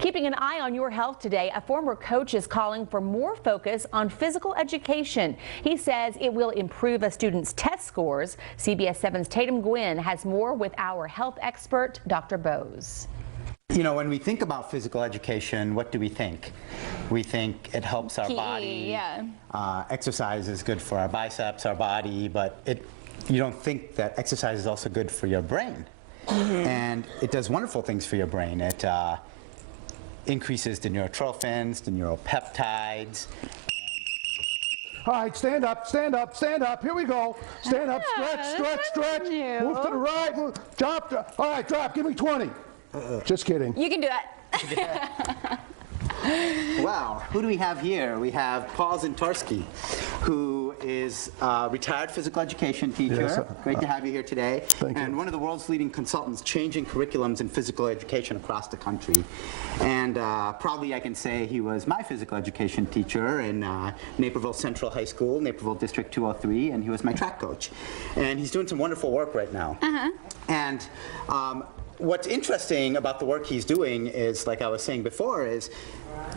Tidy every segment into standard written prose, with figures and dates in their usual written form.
Keeping an eye on your health today, a former coach is calling for more focus on physical education. He says it will improve a student's test scores. CBS 7's Tatum Guinn has more with our health expert, Dr. Bose. You know, when we think about physical education, what do we think? We think it helps our body. Yeah. Exercise is good for our biceps, our body, but you don't think that exercise is also good for your brain. And it does wonderful things for your brain. It increases the neurotrophins, the neuropeptides. All right, stand up, stand up, stand up. Here we go. Stand up, stretch, stretch, stretch. Move to the right, move, drop. All right, drop, give me 20. Just kidding. You can do it. Wow, who do we have here? We have Paul Zientarski, who is a retired physical education teacher. Yes, Great to have you here today. Thank you. And one of the world's leading consultants changing curriculums in physical education across the country. And probably I can say he was my physical education teacher in Naperville Central High School, Naperville District 203, and he was my track coach. And he's doing some wonderful work right now. And what's interesting about the work he's doing is, like I was saying before, is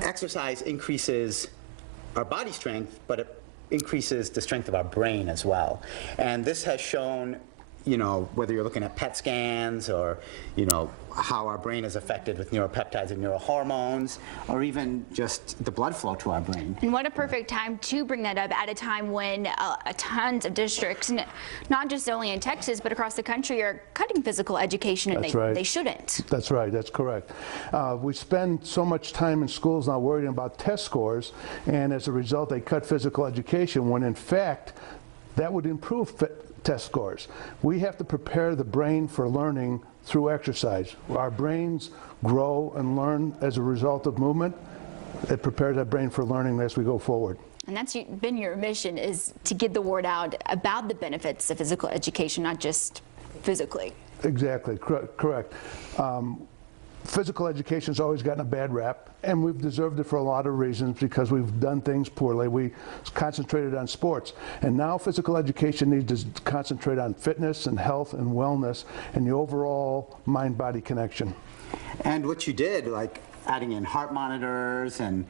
exercise increases our body strength, but it increases the strength of our brain as well. And this has shown, you know, whether you're looking at PET scans or, you know, how our brain is affected with neuropeptides and neurohormones, or even just the blood flow to our brain. And what a perfect time to bring that up at a time when tons of districts, not just only in Texas, but across the country, are cutting physical education, and they shouldn't. That's right, that's correct. We spend so much time in schools now worrying about test scores, and as a result they cut physical education, when in fact that would improve test scores. We have to prepare the brain for learning through exercise. Our brains grow and learn as a result of movement. It prepares our brain for learning as we go forward. And that's been your mission, is to get the word out about the benefits of physical education, not just physically. Exactly, correct. Physical education's always gotten a bad rap, and we've deserved it for a lot of reasons because we've done things poorly. We concentrated on sports, and now physical education needs to concentrate on fitness and health and wellness and the overall mind-body connection. And what you did, like adding in heart monitors and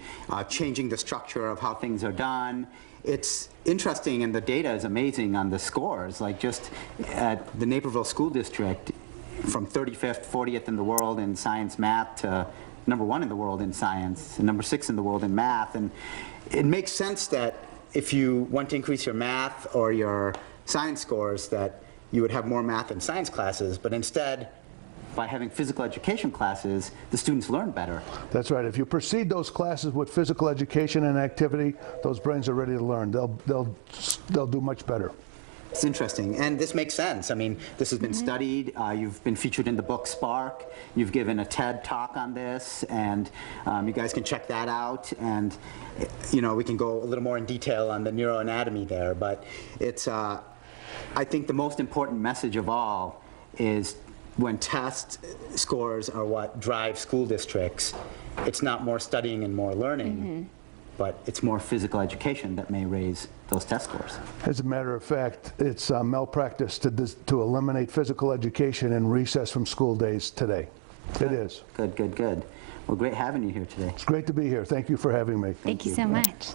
changing the structure of how things are done, it's interesting, and the data is amazing on the scores. Like just at the Naperville School District, from 35th, 40th in the world in science math to #1 in the world in science and #6 in the world in math. And it makes sense that if you want to increase your math or your science scores, that you would have more math and science classes, but instead, by having physical education classes, the students learn better. That's right. If you precede those classes with physical education and activity, those brains are ready to learn. They'll do much better. It's interesting, and this makes sense. I mean, this has been studied. You've been featured in the book Spark. You've given a TED talk on this, and you guys can check that out. And you know, we can go a little more in detail on the neuroanatomy there. But it's, I think, the most important message of all is when test scores are what drive school districts. It's not more studying and more learning. But it's more physical education that may raise those test scores. As a matter of fact, it's malpractice to eliminate physical education and recess from school days today. It is. Good, good, good. Well, great having you here today. It's great to be here. Thank you for having me. Thank you so much.